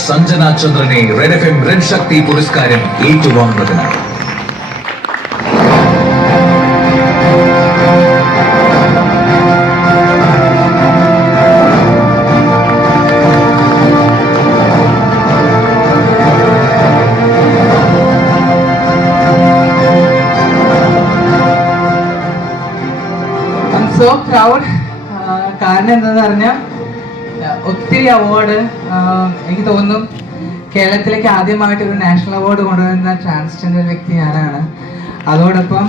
സഞ്ജന ചന്ദ്രനെ red F M red ശക്തി പുരസ്കാരം ഏറ്റുവാങ്ങുന്നതിനാണ് ഐ സോ കാരണം എന്താന്ന് പറഞ്ഞാൽ ഒത്തിരി അവാർഡ് എനിക്ക് തോന്നുന്നു കേരളത്തിലേക്ക് ആദ്യമായിട്ട് ഒരു നാഷണൽ അവാർഡ് കൊണ്ടുവരുന്ന ട്രാൻസ്ജെൻഡർ വ്യക്തി ഞാനാണ്. അതോടൊപ്പം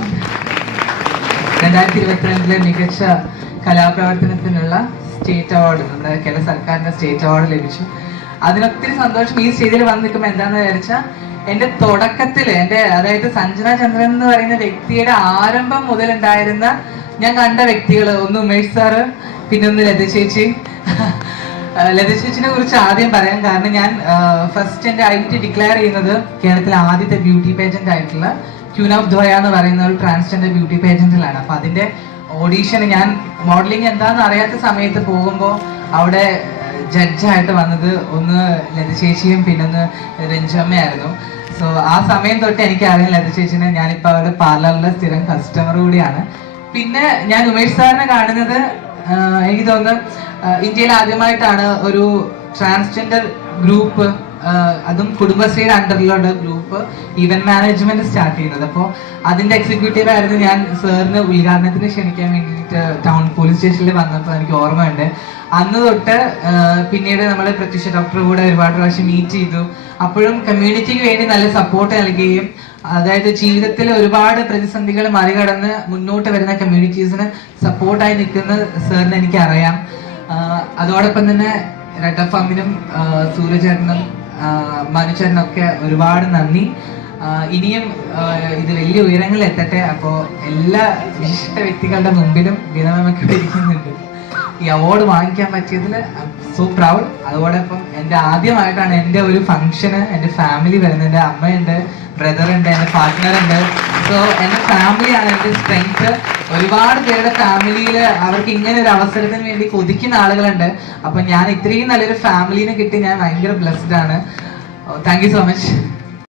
രണ്ടായിരത്തി ഇരുപത്തിരണ്ടിലെ മികച്ച കലാപ്രവർത്തനത്തിനുള്ള സ്റ്റേറ്റ് അവാർഡ് നമ്മുടെ കേരള സർക്കാരിന്റെ സ്റ്റേറ്റ് അവാർഡ് ലഭിച്ചു. അതിനൊത്തിരി സന്തോഷം ഈ സ്റ്റേജിൽ വന്ന് നിൽക്കുമ്പോൾ എന്താണെന്ന് വിചാരിച്ചാൽ എന്റെ തുടക്കത്തിൽ എന്റെ അതായത് സഞ്ജന ചന്ദ്രൻ എന്ന് പറയുന്ന വ്യക്തിയുടെ ആരംഭം മുതൽ ഉണ്ടായിരുന്ന ഞാൻ കണ്ട വ്യക്തികൾ ഒന്ന് ഉമേഷ് സാറ് പിന്നെ ഒന്ന് ലത ചേച്ചി. ലത ചേച്ചിനെ കുറിച്ച് ആദ്യം പറയാം കാരണം ഞാൻ ഫസ്റ്റ് എന്റെ ഐഡന്റി ഡിക്ലെയർ ചെയ്യുന്നത് കേരളത്തിലെ ആദ്യത്തെ ബ്യൂട്ടി പേജന്റ് ആയിട്ടുള്ള ക്യൂൻ ഓഫ് എന്ന് പറയുന്ന ഒരു ട്രാൻസ്ജെൻഡർ ബ്യൂട്ടി പേജന്റിലാണ് അപ്പൊ അതിന്റെ ഓഡീഷന് ഞാൻ മോഡലിംഗ് എന്താണെന്ന് അറിയാത്ത സമയത്ത് പോകുമ്പോൾ അവിടെ ജഡ്ജായിട്ട് വന്നത് ഒന്ന് ലത ചേച്ചിയും പിന്നെ ഒന്ന് രഞ്ജമ്മയായിരുന്നു. സോ ആ സമയം തൊട്ട് എനിക്ക് അറിയാം ലത ചേച്ചിനെ ഞാനിപ്പോ അവരുടെ പാർലറിലെ സ്ഥിരം കസ്റ്റമർ കൂടിയാണ്. പിന്നെ ഞാൻ ഉമേഷ് സാറിനെ കാണുന്നത് എനിക്ക് തോന്നുന്നു ഇന്ത്യയിൽ ആദ്യമായിട്ടാണ് ഒരു ട്രാൻസ്ജെൻഡർ ഗ്രൂപ്പ് അതും കുടുംബശ്രീയുടെ അണ്ടറിലുള്ള ഗ്രൂപ്പ് ഇവന്റ് മാനേജ്മെന്റ് സ്റ്റാർട്ട് ചെയ്യുന്നത്. അപ്പോൾ അതിന്റെ എക്സിക്യൂട്ടീവ് ആയിരുന്നു ഞാൻ. സാറിന് ഉദ്ഘാടനത്തിന് ക്ഷണിക്കാൻ വേണ്ടിയിട്ട് ടൗൺ പോലീസ് സ്റ്റേഷനിൽ വന്നപ്പോൾ എനിക്ക് ഓർമ്മയുണ്ട്. അന്ന് തൊട്ട് പിന്നീട് നമ്മൾ പ്രത്യക്ഷ ഡോക്ടർ കൂടെ ഒരുപാട് പ്രാവശ്യം മീറ്റ് ചെയ്തു. അപ്പോഴും കമ്മ്യൂണിറ്റിക്ക് വേണ്ടി നല്ല സപ്പോർട്ട് നൽകുകയും അതായത് ജീവിതത്തിൽ ഒരുപാട് പ്രതിസന്ധികൾ മറികടന്ന് മുന്നോട്ട് വരുന്ന കമ്മ്യൂണിറ്റീസിന് സപ്പോർട്ടായി നിൽക്കുന്ന സാറിന് എനിക്കറിയാം. അതോടൊപ്പം തന്നെ റെഡ് എഫ് സൂര്യചേട്ടനും മനുചേട്ടനും ഒക്കെ ഒരുപാട് നന്ദി. ഇനിയും ഇത് വലിയ ഉയരങ്ങളിൽ എത്തട്ടെ. അപ്പോൾ എല്ലാ വിശിഷ്ട വ്യക്തികളുടെ മുമ്പിലും വിനമമൊക്കെ ഇരിക്കുന്നുണ്ട്. ഈ അവാർഡ് വാങ്ങിക്കാൻ പറ്റിയതിൽ സോ പ്രൗഡ് അതോടൊപ്പം എന്റെ ആദ്യമായിട്ടാണ് എന്റെ ഒരു ഫംഗ്ഷന് എന്റെ ഫാമിലി വരുന്നത്. എന്റെ അമ്മയുണ്ട് ബ്രദർ ഉണ്ട് എന്റെ പാർട്ട്ണറുണ്ട് സോ എന്റെ ഫാമിലിയാണ് എന്റെ സ്ട്രെങ്ത് ഒരുപാട് പേരുടെ ഫാമിലിയിൽ അവർക്ക് ഇങ്ങനെ ഒരു അവസരത്തിന് വേണ്ടി കൊതിക്കുന്ന ആളുകളുണ്ട്. അപ്പം ഞാൻ ഇത്രയും നല്ലൊരു ഫാമിലിനെ കിട്ടി. ഞാൻ ഭയങ്കര ബ്ലെസ്ഡ് ആണ്. Thank you so much